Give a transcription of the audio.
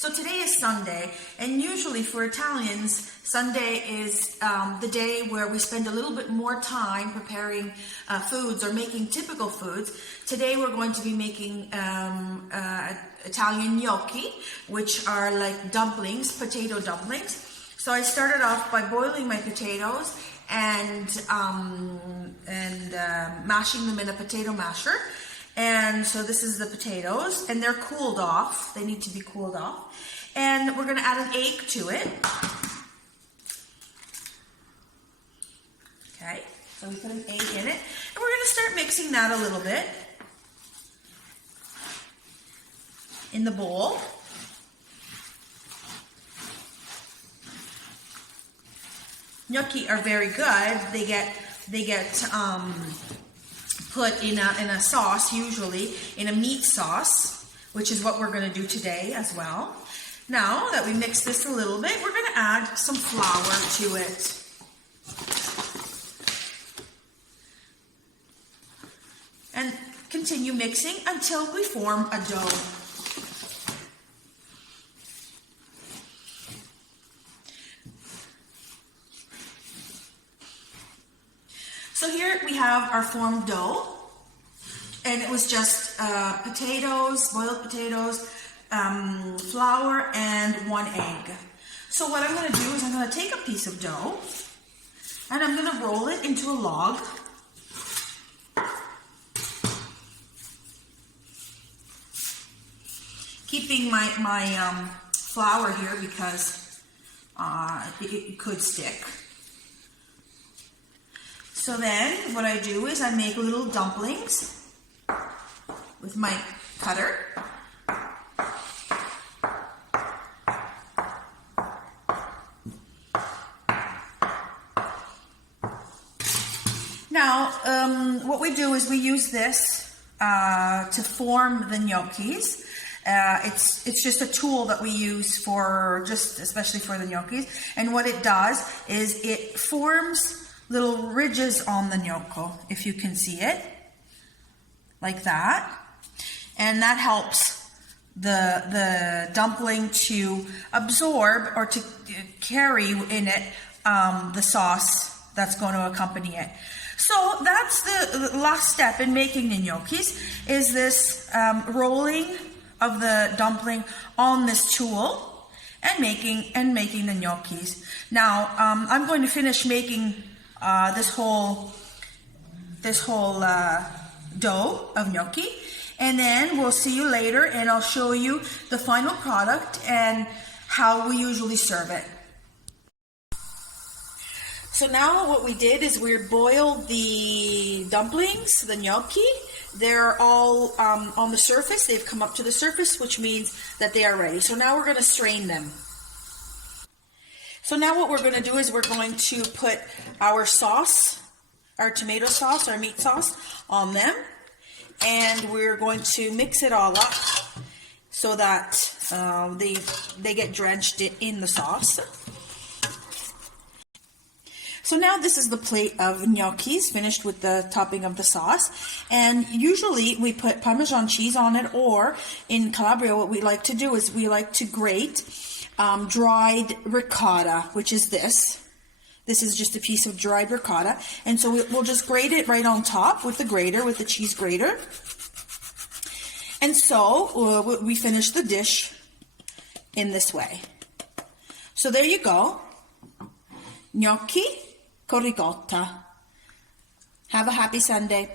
So today is Sunday, and usually for Italians, Sunday is the day where we spend a little bit more time preparing foods or making typical foods. Today we're going to be making Italian gnocchi, which are like dumplings, potato dumplings. So I started off by boiling my potatoes and mashing them in a potato masher. And so this is the potatoes, and they're cooled off. They need to be cooled off. And we're going to add an egg to it. Okay, so we put an egg in it. And we're going to start mixing that a little bit in the bowl. Gnocchi are very good. They get put in a sauce, usually in a meat sauce, which is what we're going to do today as well. Now that we mix this a little bit, we're going to add some flour to it. And continue mixing until we form a dough. So here we have our formed dough, and it was just potatoes, boiled potatoes, flour, and 1 egg. So what I'm going to do is I'm going to take a piece of dough, and I'm going to roll it into a log. Keeping my flour here because it could stick. So then what I do is I make little dumplings with my cutter. Now, what we do is we use this to form the gnocchis. It's just a tool that we use for especially for the gnocchis. And what it does is it forms little ridges on the gnocco, if you can see it, like that. And that helps the dumpling to absorb or to carry in it the sauce that's going to accompany it. So that's the last step in making the gnocchis, is this rolling of the dumpling on this tool and making the gnocchis. Now I'm going to finish making this whole dough of gnocchi, and then we'll see you later, and I'll show you the final product and how we usually serve it. So now what we did is we boiled the dumplings, the gnocchi. They're all on the surface. They've come up to the surface, which means that they are ready. So now we're going to strain them. So now what we're going to do is we're going to put our sauce, our tomato sauce, our meat sauce on them. And we're going to mix it all up so that they get drenched in the sauce. So now this is the plate of gnocchis finished with the topping of the sauce. And usually we put Parmesan cheese on it, or in Calabria what we like to do is we like to grate dried ricotta, which is this. This is just a piece of dried ricotta. And so we'll just grate it right on top with the grater, with the cheese grater. And so we finish the dish in this way. So there you go. Gnocchi con ricotta. Have a happy Sunday.